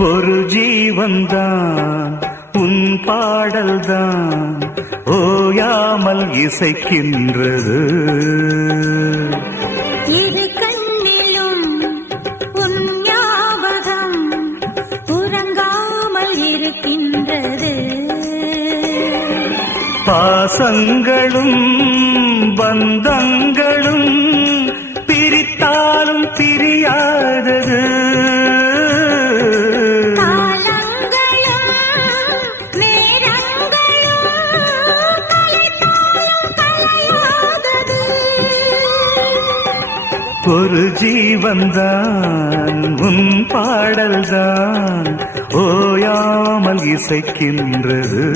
ஒரு ஜீவன்தான் உன் பாடல்தான் ஓயாமல் இசைக்கின்றது. இரு கண்ணிலும் உன் ஞாபகம் உறங்காமல் இருக்கின்றது. பாசங்களும் பந்தங்களும் பிரித்தாலும் பிரியாதது. ஒரு ஜீவன்தான் உன் பாடல்தான் ஓயாமல் இசைக்கின்றது.